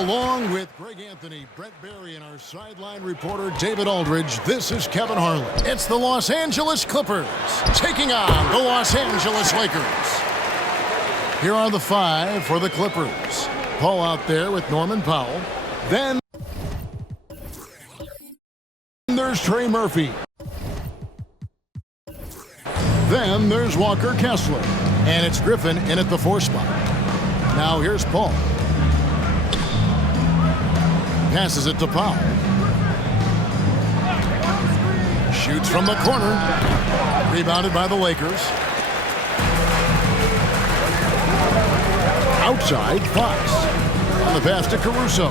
Along with Greg Anthony, Brent Barry, and our sideline reporter David Aldridge, this is Kevin Harlan. It's the Los Angeles Clippers taking on the Los Angeles Lakers. Here are the five for the Clippers. Paul out there with Norman Powell. Then there's Trey Murphy. Then there's Walker Kessler. And it's Griffin in at the 4 spot. Now here's Paul. Passes it to Powell. Shoots from the corner. Rebounded by the Lakers. Outside, Fox. On the pass to Caruso.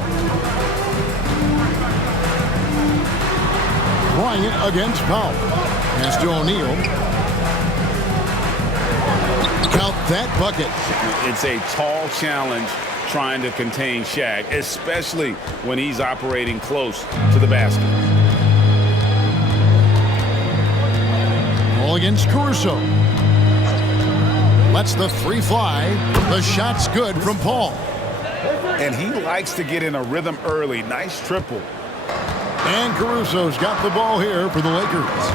Bryant against Powell. Pass to O'Neal. Count that bucket. It's a tall challenge trying to contain Shaq, especially when he's operating close to the basket. Ball against Caruso. Lets the 3 fly. The shot's good from Paul. And he likes to get in a rhythm early. Nice triple. And Caruso's got the ball here for the Lakers.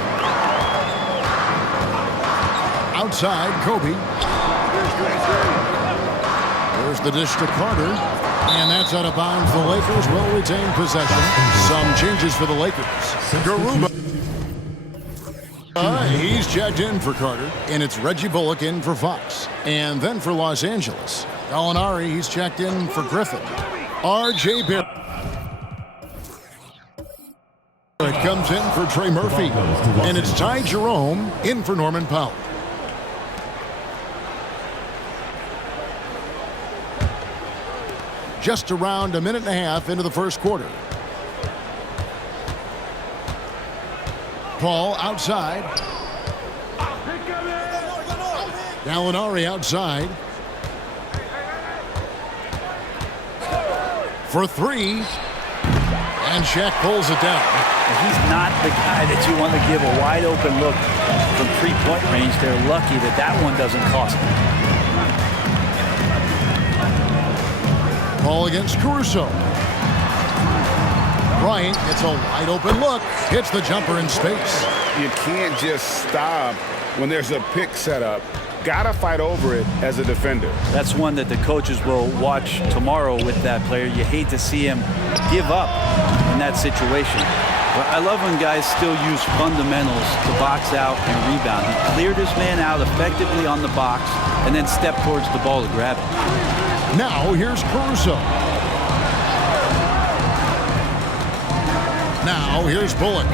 Outside, Kobe. There's the dish to Carter. And that's out of bounds. The Lakers will retain possession. Some changes for the Lakers. Garuba. He's checked in for Carter. And it's Reggie Bullock in for Fox. And then for Los Angeles, Gallinari, he's checked in for Griffin. R.J. Barrett comes in for Trey Murphy. And it's Ty Jerome in for Norman Powell. Just around a minute and a half into the first quarter. Paul outside. Gallinari outside. For 3. And Shaq pulls it down. He's not the guy that you want to give a wide open look from 3-point range. They're lucky that that one doesn't cost them. Ball against Caruso. Bryant gets a wide open look. Hits the jumper in space. You can't just stop when there's a pick set up. Gotta fight over it as a defender. That's one that the coaches will watch tomorrow with that player. You hate to see him give up in that situation. But I love when guys still use fundamentals to box out and rebound. He cleared his man out effectively on the box and then stepped towards the ball to grab it. Now here's Caruso. Now here's Bullock.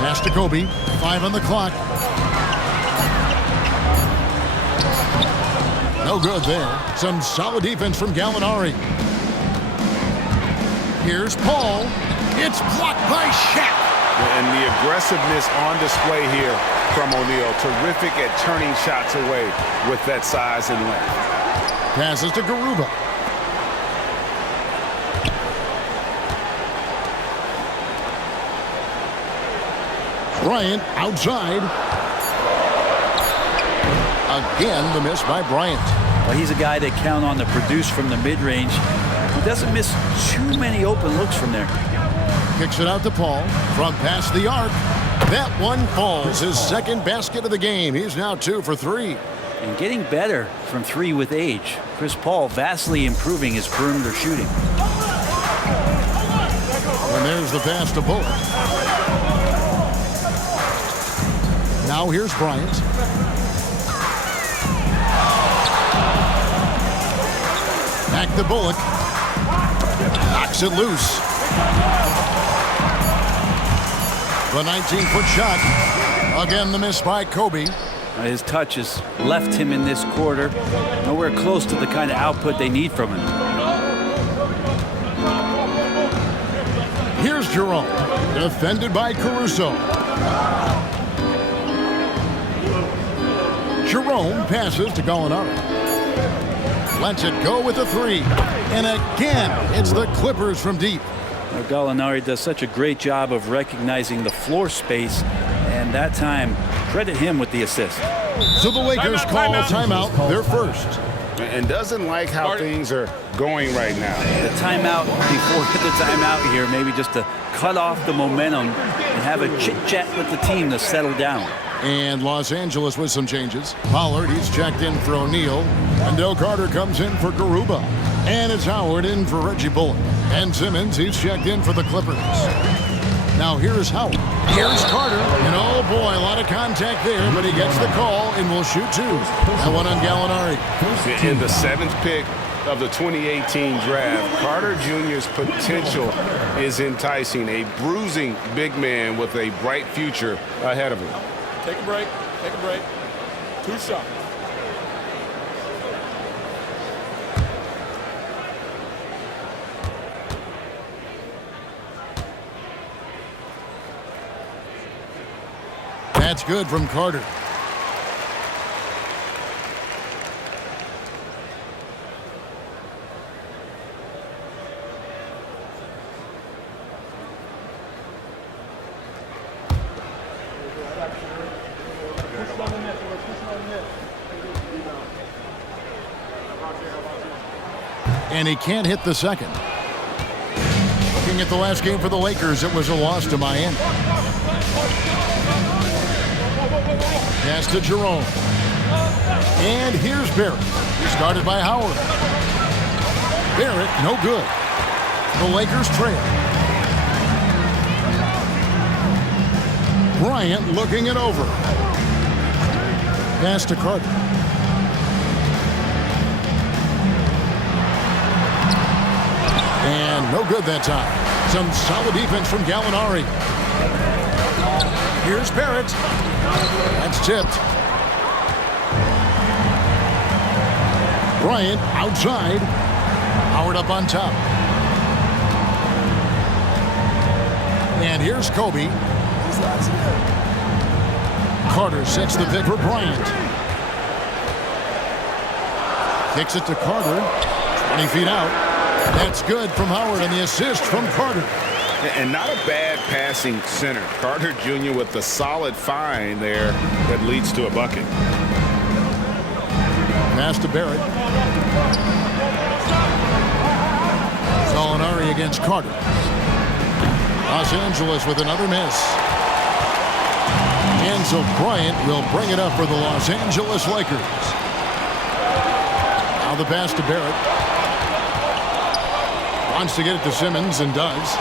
Pass to Kobe. 5 on the clock. No good there. Some solid defense from Gallinari. Here's Paul. It's blocked by Shaq. And the aggressiveness on display here from O'Neal. Terrific at turning shots away with that size and length. Passes to Garuba. Bryant outside. Again, the miss by Bryant. Well, he's a guy they count on to produce from the mid-range. He doesn't miss too many open looks from there. Kicks it out to Paul from past the arc. That one falls. His second basket of the game. He's now 2 for 3. And getting better from 3 with age. Chris Paul vastly improving his perimeter shooting. And there's the pass to Bullock. Now here's Bryant. Back to Bullock. Knocks it loose. The 19-foot shot. Again, the miss by Kobe. His touch has left him in this quarter. Nowhere close to the kind of output they need from him. Here's Jerome. Defended by Caruso. Jerome passes to Gallinari. Lets it go with a 3. And again, it's the Clippers from deep. Now, Gallinari does such a great job of recognizing the floor space. And that time, credit him with the assist. So the Lakers call timeout, their first. And doesn't like how things are going right now. The timeout before the timeout here, maybe just to cut off the momentum and have a chit-chat with the team to settle down. And Los Angeles with some changes. Pollard, he's checked in for O'Neal. And Del Carter comes in for Garuba. And it's Howard in for Reggie Bullock. And Simmons, he's checked in for the Clippers. Now here's Howard. Here's Carter. And oh boy, a lot of contact there, but he gets the call and will shoot two. That one on Gallinari. In the 7th pick of the 2018 draft, Carter Jr.'s potential is enticing. A bruising big man with a bright future ahead of him. Take a break. Take a break. 2 shots. That's good from Carter. And he can't hit the second. Looking at the last game for the Lakers, it was a loss to Miami. Pass to Jerome. And here's Barrett. Started by Howard. Barrett, no good. The Lakers trail. Bryant looking it over. Pass to Carter. And no good that time. Some solid defense from Gallinari. Here's Barrett. That's tipped. Bryant outside. Howard up on top. And here's Kobe. Carter sets the pick for Bryant. Kicks it to Carter. 20 feet out. That's good from Howard, and the assist from Carter. And not a bad passing center. Carter Jr. with the solid find there that leads to a bucket. Pass to Barrett. Gallinari against Carter. Los Angeles with another miss. And so Bryant will bring it up for the Los Angeles Lakers. Now the pass to Barrett. Wants to get it to Simmons and does.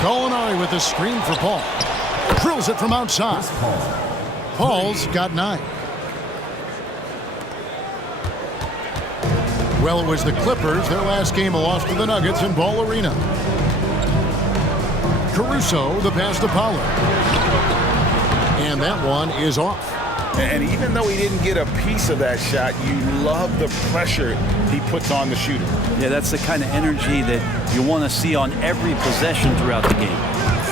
Gallinari with a screen for Paul. Drills it from outside. Paul's got 9. Well, it was the Clippers. Their last game, a loss to the Nuggets in Ball Arena. Caruso, the pass to Pollard. And that one is off. And even though he didn't get a piece of that shot, you love the pressure he puts on the shooter. Yeah, that's the kind of energy that you want to see on every possession throughout the game.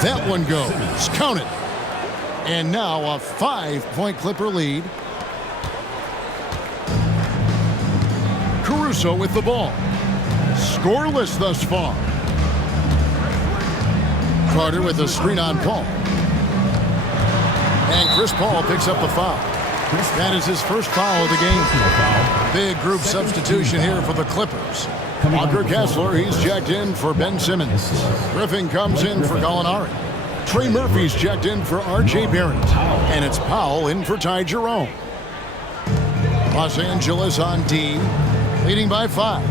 That one goes. Count it. And now a 5-point Clipper lead. Caruso with the ball. Scoreless thus far. Carter with a screen on Paul. And Chris Paul picks up the foul. That is his first foul of the game. Big group substitution here for the Clippers. Walker Kessler, he's checked in for Ben Simmons. Griffin comes in for Gallinari. Trey Murphy's checked in for R.J. Barrett. And it's Powell in for Ty Jerome. Los Angeles on D, leading by 5.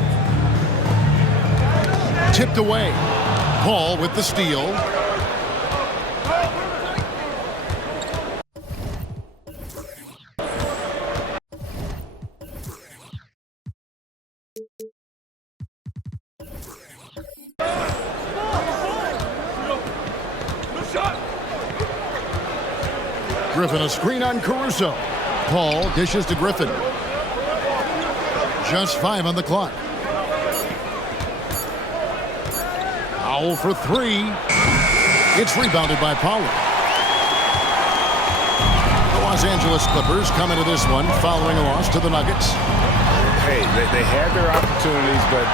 Tipped away. Paul with the steal. Griffin a screen on Caruso. Paul dishes to Griffin. Just 5 on the clock. Powell for 3. It's rebounded by Pollard. The Los Angeles Clippers come into this one following a loss to the Nuggets. Hey, they had their opportunities, but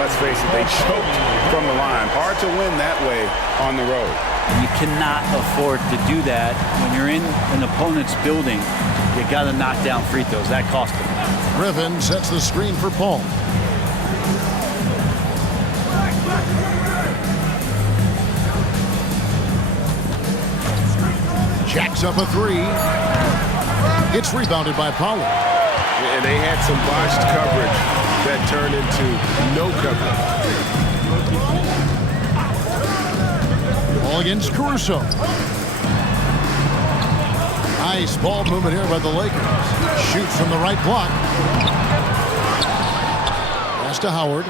let's face it, they choked from the line. Hard to win that way on the road. You cannot afford to do that. When you're in an opponent's building, you got to knock down free throws. That cost them. Griffin sets the screen for Paul. Puts up a three. It's rebounded by Powell. And they had some botched coverage that turned into no coverage. Ball against Caruso. Nice ball movement here by the Lakers. Shoots from the right block. Pass to Howard.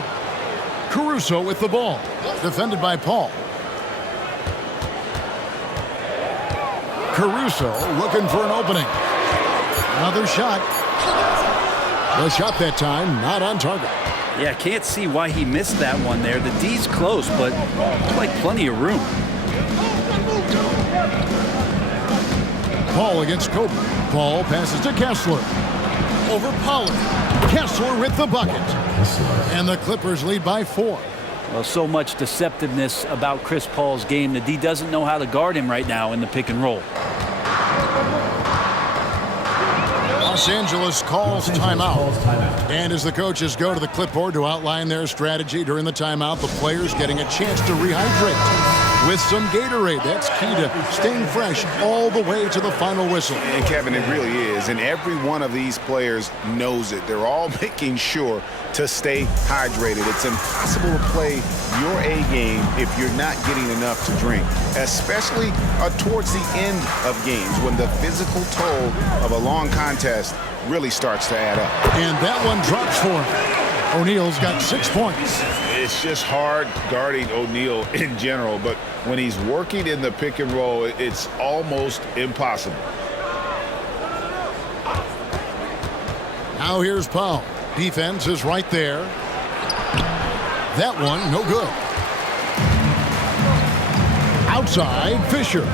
Caruso with the ball. Defended by Paul. Caruso looking for an opening. Another shot. The shot that time not on target. Yeah, can't see why he missed that one there. The D's close, but like plenty of room. Paul against Kobe. Paul passes to Kessler. Over Pollard. Kessler with the bucket. And the Clippers lead by 4. Well, so much deceptiveness about Chris Paul's game. The D doesn't know how to guard him right now in the pick and roll. Los Angeles calls timeout. And as the coaches go to the clipboard to outline their strategy during the timeout, the players getting a chance to rehydrate with some Gatorade. That's key to staying fresh all the way to the final whistle. And Kevin, it really is. And every one of these players knows it. They're all making sure to stay hydrated. It's impossible to play your A game if you're not getting enough to drink, especially towards the end of games when the physical toll of a long contest really starts to add up. And that one drops for him. O'Neal's got 6 points. It's just hard guarding O'Neal in general, but when he's working in the pick and roll, it's almost impossible. Now here's Powell. Defense is right there. That one, no good. Outside, Fisher.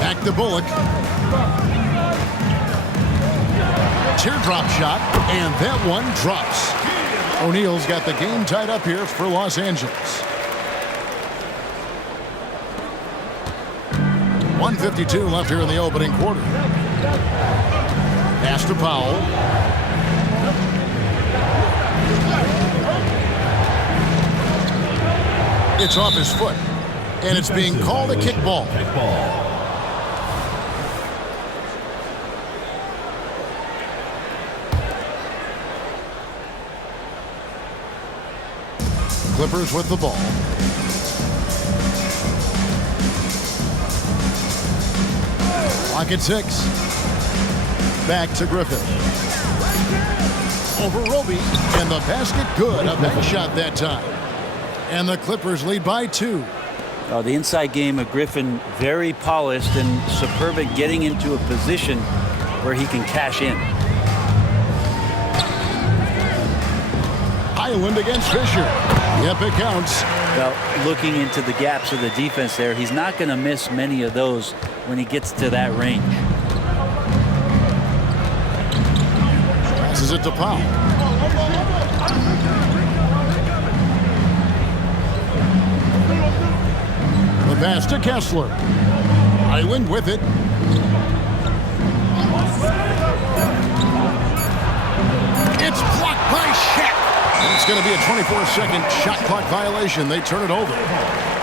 Back to Bullock. Teardrop shot, and that one drops. O'Neal's got the game tied up here for Los Angeles. 1:52 left here in the opening quarter. Pass to Powell. It's off his foot, and it's being called a kickball. Clippers with the ball. Clock at 6. Back to Griffin. Over Roby, and the basket good. A back shot that time. And the Clippers lead by 2. The inside game of Griffin, very polished and superb at getting into a position where he can cash in. Highland against Fisher. Yep, it counts. Well, looking into the gaps of the defense there, he's not going to miss many of those when he gets to that range. Passes it to Powell. The pass to Kessler. Highland with it. It's blocked by Shaq. It's going to be a 24-second shot clock violation. They turn it over.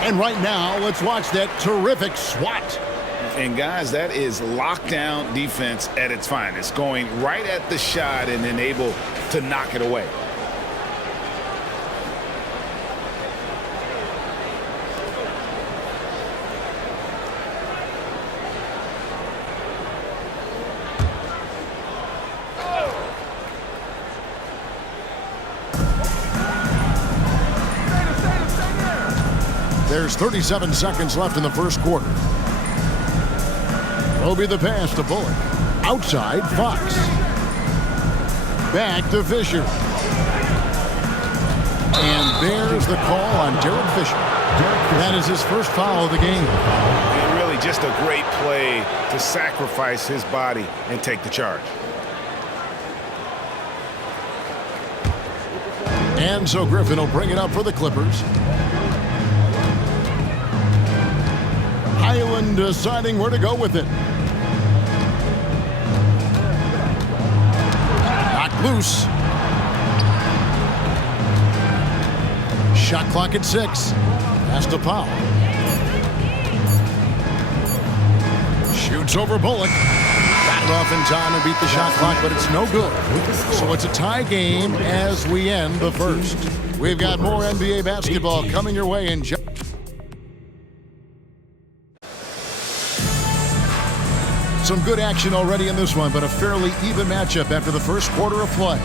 And right now, let's watch that terrific swat. And guys, that is lockdown defense at its finest, going right at the shot and then able to knock it away. There's 37 seconds left in the first quarter. Roby the pass to Bullock. Outside, Fox. Back to Fisher. And there's the call on Derek Fisher. That is his first foul of the game. And really just a great play to sacrifice his body and take the charge. And so Griffin will bring it up for the Clippers. Highland deciding where to go with it. Knocked loose. Shot clock at 6. Pass to Powell. Shoots over Bullock. Got it off in time and beat the shot clock, but it's no good. So it's a tie game as we end the first. We've got more NBA basketball coming your way in just... Some good action already in this one, but a fairly even matchup after the first quarter of play.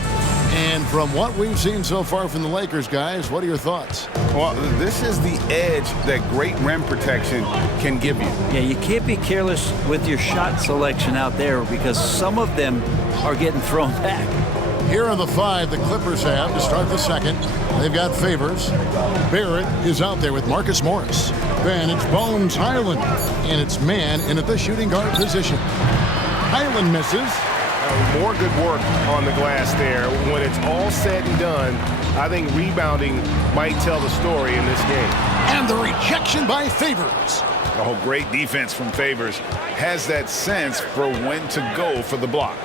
And from what we've seen so far from the Lakers, guys, what are your thoughts? Well, this is the edge that great rim protection can give you. Yeah, you can't be careless with your shot selection out there because some of them are getting thrown back. Here are the 5 the Clippers have to start the second. They've got Favors. Barrett is out there with Marcus Morris. Then it's Bones Highland. And it's man in at the shooting guard position. Highland misses. More good work on the glass there. When it's all said and done, I think rebounding might tell the story in this game. And the rejection by Favors. Oh, great defense from Favors. Has that sense for when to go for the block.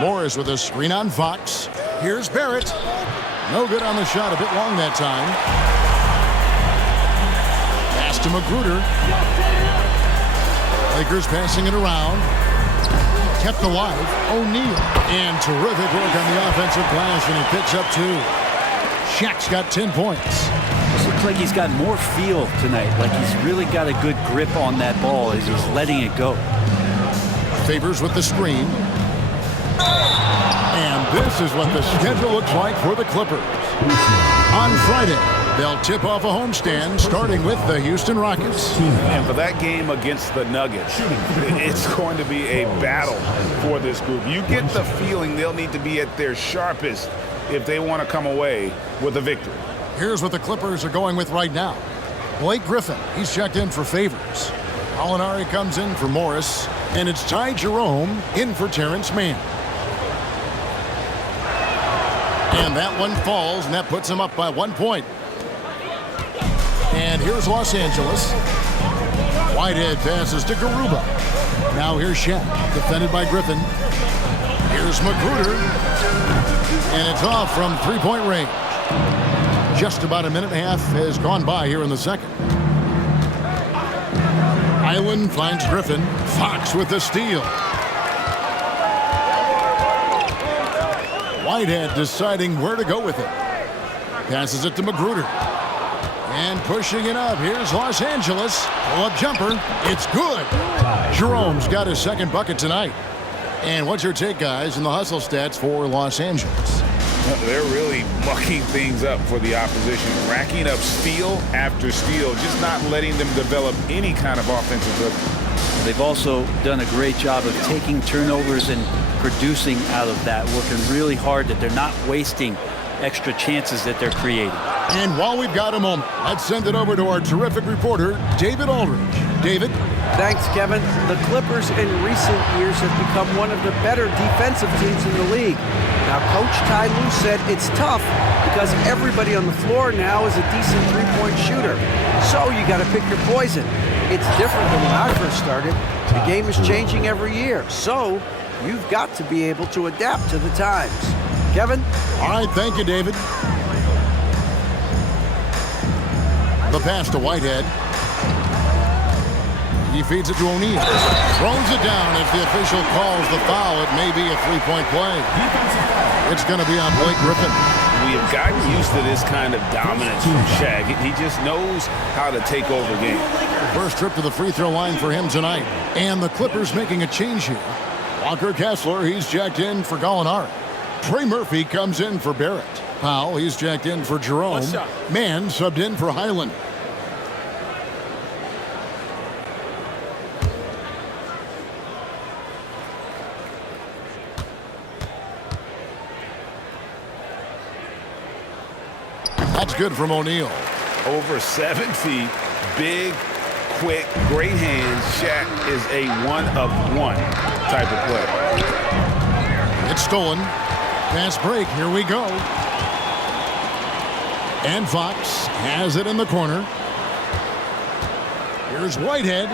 Morris with a screen on Fox. Here's Barrett. No good on the shot. A bit long that time. Pass to Magruder. Lakers passing it around. Kept alive. O'Neal. And terrific work on the offensive glass, and he picks up 2. Shaq's got 10 points. This looks like he's got more feel tonight. Like he's really got a good grip on that ball as he's letting it go. Favors with the screen. And this is what the schedule looks like for the Clippers. On Friday, they'll tip off a homestand starting with the Houston Rockets. And for that game against the Nuggets, it's going to be a battle for this group. You get the feeling they'll need to be at their sharpest if they want to come away with a victory. Here's what the Clippers are going with right now. Blake Griffin, he's checked in for Favors. Alinari comes in for Morris. And it's Ty Jerome in for Terrence Mann. And that one falls, and that puts him up by 1 point. And here's Los Angeles. Whitehead passes to Garuba. Now here's Shaq, defended by Griffin. Here's Magruder. And it's off from three-point range. Just about a minute and a half has gone by here in the second. Island finds Griffin. Fox with the steal. Whitehead deciding where to go with it. Passes it to Magruder. And pushing it up. Here's Los Angeles. Pull-up jumper. It's good. Jerome's got his second bucket tonight. And what's your take, guys, in the hustle stats for Los Angeles? They're really mucking things up for the opposition, racking up steal after steal, just not letting them develop any kind of offensive rhythm. They've also done a great job of taking turnovers and producing out of that, working really hard that they're not wasting extra chances that they're creating. And while we've got a moment, let's send it over to our terrific reporter, David Aldridge. David? Thanks, Kevin. The Clippers in recent years have become one of the better defensive teams in the league. Now, Coach Ty Lue said it's tough because everybody on the floor now is a decent three-point shooter. So you got to pick your poison. It's different than when I first started. The game is changing every year. So you've got to be able to adapt to the times. Kevin? All right, thank you, David. The pass to Whitehead. He feeds it to O'Neal. Throws it down as the official calls the foul. It may be a three-point play. It's going to be on Blake Griffin. We have gotten used to this kind of dominance from Shaq. He just knows how to take over games. First trip to the free throw line for him tonight. And the Clippers making a change here. Walker Kessler, he's checked in for Gallinari. Trey Murphy comes in for Barrett. Powell, he's checked in for Jerome. Mann subbed in for Highland. That's good from O'Neal. Over 7 feet, big, quick, great hands. Shaq is a one-of-one type of player. It's stolen. Pass break. Here we go. And Fox has it in the corner. Here's Whitehead.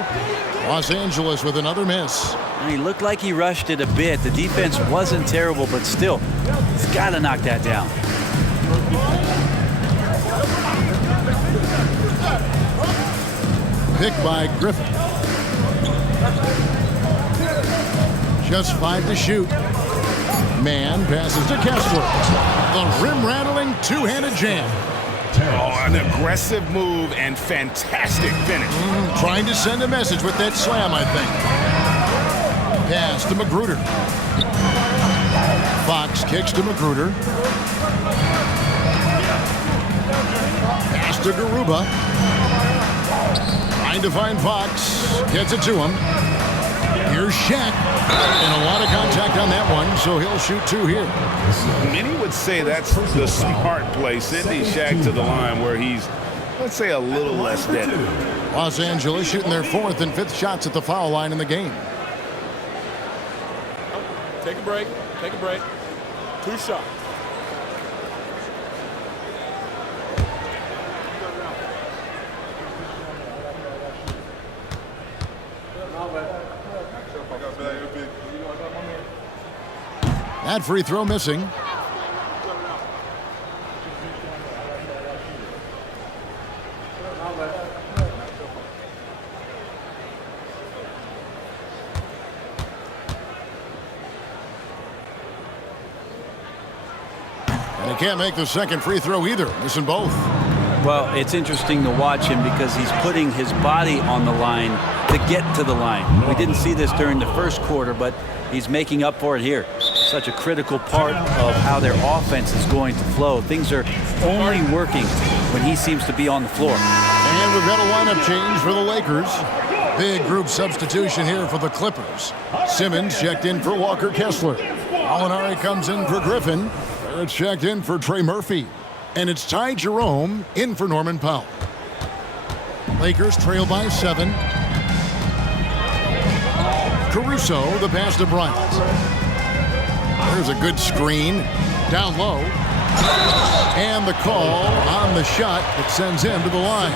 Los Angeles with another miss. He looked like he rushed it a bit. The defense wasn't terrible, but still, he's got to knock that down. Picked by Griffin. Just 5 to shoot. Man passes to Kessler. The rim-rattling two-handed jam. Oh, an aggressive move and fantastic finish. Trying to send a message with that slam, I think. Pass to Magruder. Fox kicks to Magruder. Pass to Garuba. Trying to find Fox. Gets it to him. Here's Shaq. And a lot of contact on that one, so he'll shoot 2 here. Many would say that's the smart play. Sending Shaq to the line where he's, let's say, a little less deadly. Los Angeles shooting their 4th and 5th shots at the foul line in the game. Take a break. Take a break. 2 shots. That free throw missing. And he can't make the second free throw either, missing both. Well, it's interesting to watch him because he's putting his body on the line to get to the line. We didn't see this during the first quarter, but he's making up for it here. Such a critical part of how their offense is going to flow. Things are only working when he seems to be on the floor. And we've got a lineup change for the Lakers. Big group substitution here for the Clippers. Simmons checked in for Walker Kessler. Gallinari comes in for Griffin. Barrett's checked in for Trey Murphy. And it's Ty Jerome in for Norman Powell. Lakers trail by 7. Caruso, the pass to Bryant. There's a good screen. Down low. And the call on the shot that sends him to the line.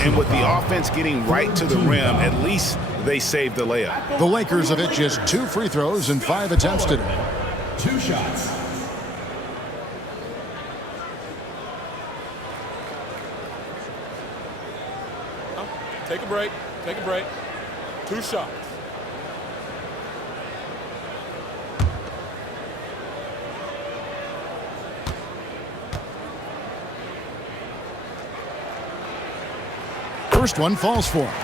And with the offense getting right to the rim, at least they saved the layup. The Lakers have hit just 2 free throws and 5 attempts today. 2 shots. Take a break. Take a break. 2 shots. First one falls for him.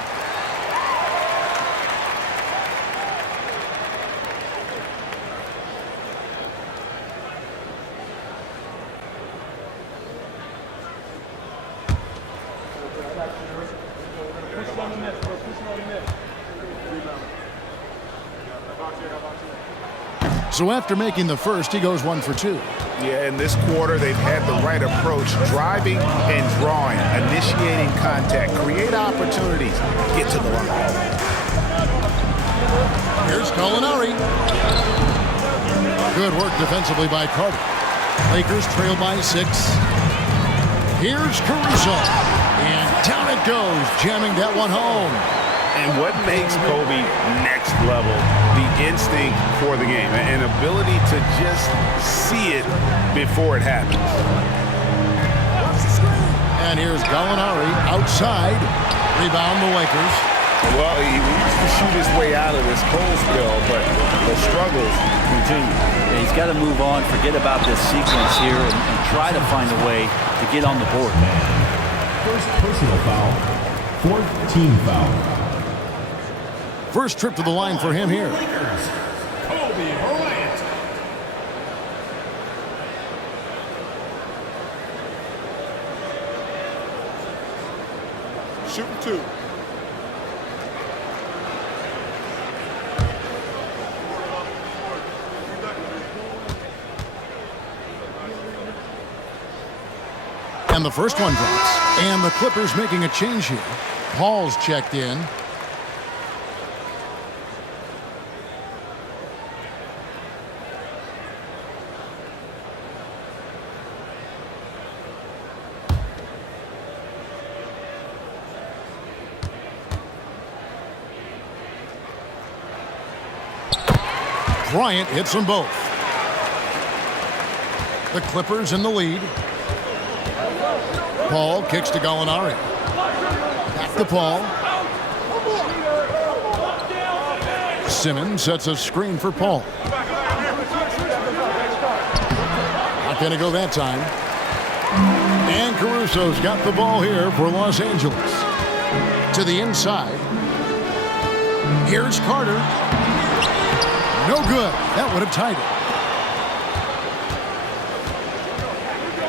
So after making the first, he goes 1 for 2. Yeah, in this quarter, they've had the right approach, driving and drawing, initiating contact, create opportunities, get to the line. Here's Gallinari. Good work defensively by Carter. Lakers trail by 6. Here's Caruso. And down it goes, jamming that one home. And what makes Kobe next level? The instinct for the game, an ability to just see it before it happens. And here's Gallinari outside. Rebound the Lakers. Well, he needs to shoot his way out of this cold spell, but the struggles continue. Yeah, he's got to move on, forget about this sequence here, and try to find a way to get on the board. First personal foul. 4th team foul. First trip to the line for him here. Kobe Bryant. Shooting 2. And the first one drops. And the Clippers making a change here. Paul's checked in. Bryant hits them both. The Clippers in the lead. Paul kicks to Gallinari. Back to Paul. Simmons sets a screen for Paul. Not going to go that time. And Caruso's got the ball here for Los Angeles. To the inside. Here's Carter. No good. That would have tied it.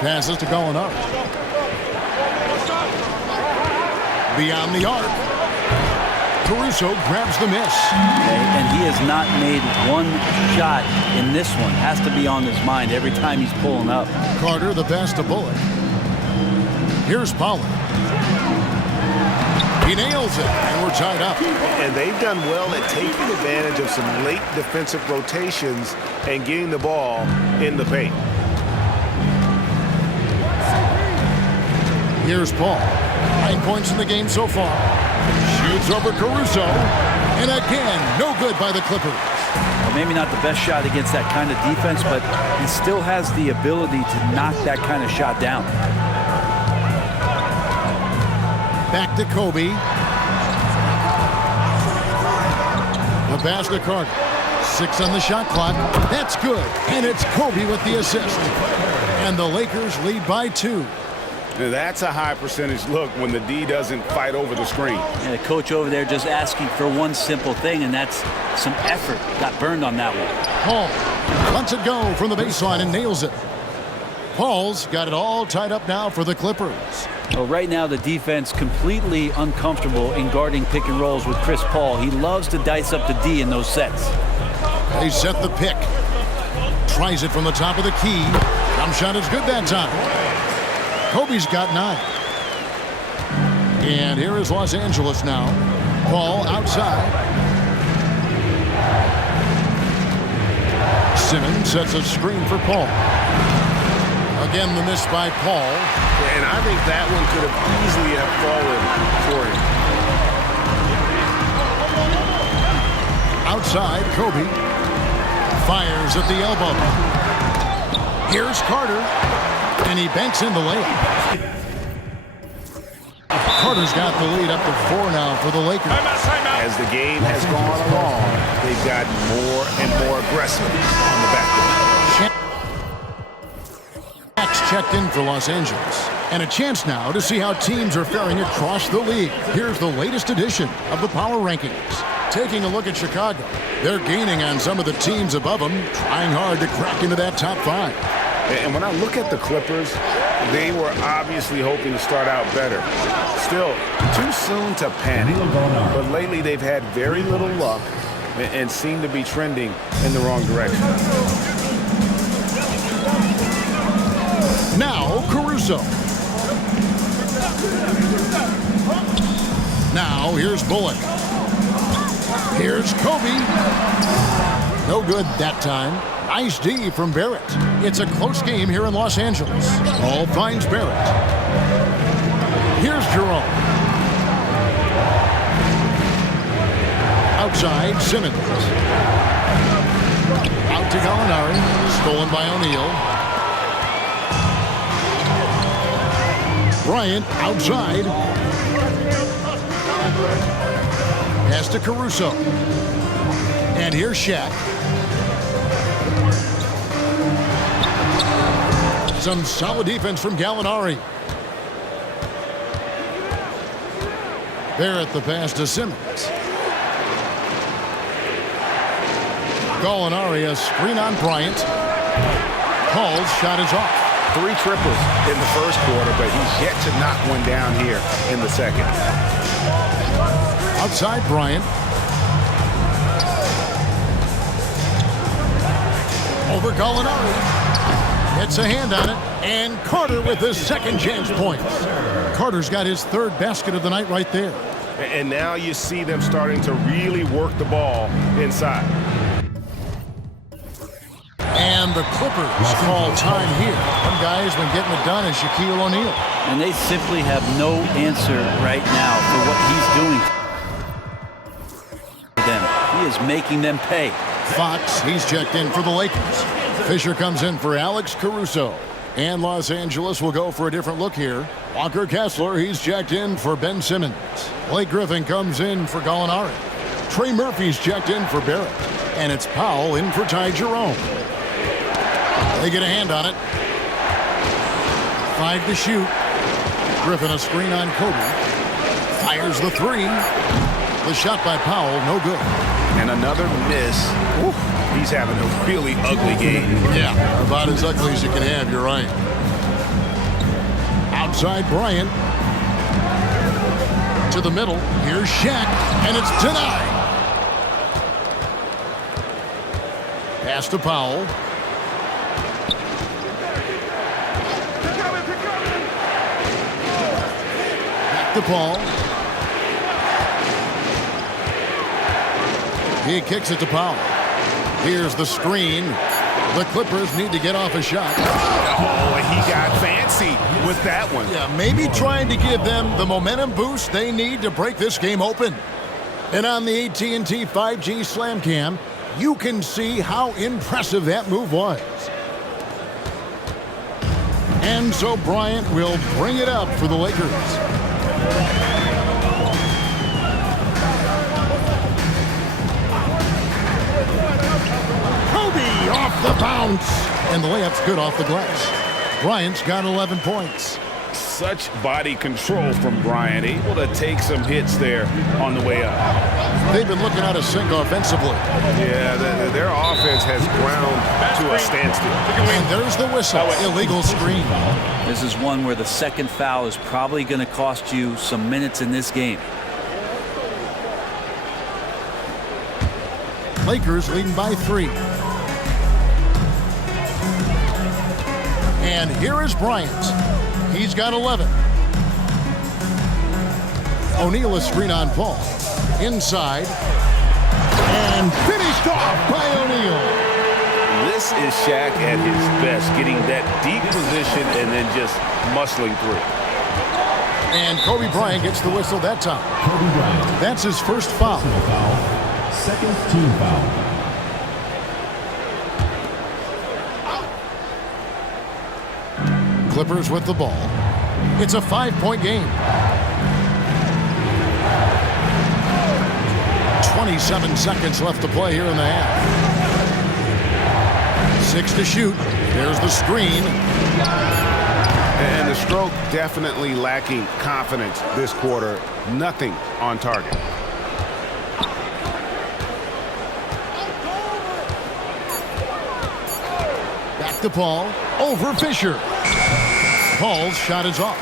Passes to Gallinari. Beyond the arc. Caruso grabs the miss. And he has not made one shot in this one. Has to be on his mind every time he's pulling up. Carter, the pass to Bullock. Here's Pollard. He nails it, and we're tied up. And they've done well at taking advantage of some late defensive rotations and getting the ball in the paint. Here's Paul. 9 points in the game so far. Shoots over Caruso. And again, no good by the Clippers. Well, maybe not the best shot against that kind of defense, but he still has the ability to knock that kind of shot down. Back to Kobe. The pass to Carter. 6 on the shot clock. That's good. And it's Kobe with the assist. And the Lakers lead by 2. Now that's a high percentage look when the D doesn't fight over the screen. And the coach over there just asking for one simple thing, and that's some effort. Got burned on that one. Paul lets it go from the baseline and nails it. Paul's got it all tied up now for the Clippers. Well, right now the defense completely uncomfortable in guarding pick and rolls with Chris Paul. He loves to dice up the D in those sets. They set the pick. Tries it from the top of the key. Jump shot is good that time. Kobe's got 9. And here is Los Angeles now. Paul outside. Simmons sets a screen for Paul. Again, the miss by Paul. And I think that one could have easily have fallen for him. Outside, Kobe fires at the elbow. Here's Carter, and he banks in the layup. Carter's got the lead up to 4 now for the Lakers. As the game has gone along, they've gotten more and more aggressive on the backcourt. Shaq's checked in for Los Angeles. And a chance now to see how teams are faring across the league. Here's the latest edition of the Power Rankings. Taking a look at Chicago. They're gaining on some of the teams above them, trying hard to crack into that top 5. And when I look at the Clippers, they were obviously hoping to start out better. Still, too soon to panic. But lately they've had very little luck and seem to be trending in the wrong direction. Now, Caruso. Now, here's Bullock. Here's Kobe. No good that time. Nice D from Barrett. It's a close game here in Los Angeles. Paul finds Barrett. Here's Jerome. Outside, Simmons. Out to Gallinari. Stolen by O'Neal. Bryant outside. Pass to Caruso. And here's Shaq. Some solid defense from Gallinari. Barrett the pass to Simmons. Gallinari a screen on Bryant. Paul's shot is off. 3 triples in the first quarter, but he's yet to knock one down here in the second. Outside Bryant. Over Gallinari. Gets a hand on it. And Carter with his second chance point. Carter's got his 3rd basket of the night right there. And now you see them starting to really work the ball inside. And the Clippers call time here. One guy has been getting it done is Shaquille O'Neal. And they simply have no answer right now for what he's doing for them. He is making them pay. Fox, he's checked in for the Lakers. Fisher comes in for Alex Caruso. And Los Angeles will go for a different look here. Walker Kessler, he's checked in for Ben Simmons. Blake Griffin comes in for Gallinari. Trey Murphy's checked in for Barrett. And it's Powell in for Ty Jerome. They get a hand on it. 5 to shoot. Griffin a screen on Kobe. Fires the 3. The shot by Powell, no good. And another miss. Ooh, he's having a really ugly game. Yeah, about as ugly as you can have, you're right. Outside Bryant. To the middle. Here's Shaq, and it's denied. Pass to Powell. Back to Paul. He kicks it to Powell. Here's the screen. The Clippers need to get off a shot. Oh, and he got fancy with that one. Yeah, maybe trying to give them the momentum boost they need to break this game open. And on the AT&T 5G Slam Cam, you can see how impressive that move was. And so Bryant will bring it up for the Lakers. Kobe off the bounce. And the layup's good off the glass. Bryant's got 11 points. Such body control from Bryant, able to take some hits there on the way up. They've been looking out of sync offensively. Yeah, their offense has ground to a standstill. And there's the whistle. Illegal screen. This is one where the second foul is probably going to cost you some minutes in this game. Lakers leading by 3. And here is Bryant. He's got 11. O'Neal a screen on Paul. Inside. And finished off by O'Neal. This is Shaq at his best, getting that deep position and then just muscling through. And Kobe Bryant gets the whistle that time. Kobe Bryant. That's his first foul. Personal foul. Second team foul. Clippers with the ball. It's a 5-point game. 27 seconds left to play here in the half. 6 to shoot. There's the screen. And the stroke definitely lacking confidence this quarter. Nothing on target. Back to Paul. Over Fisher. Paul's shot is off.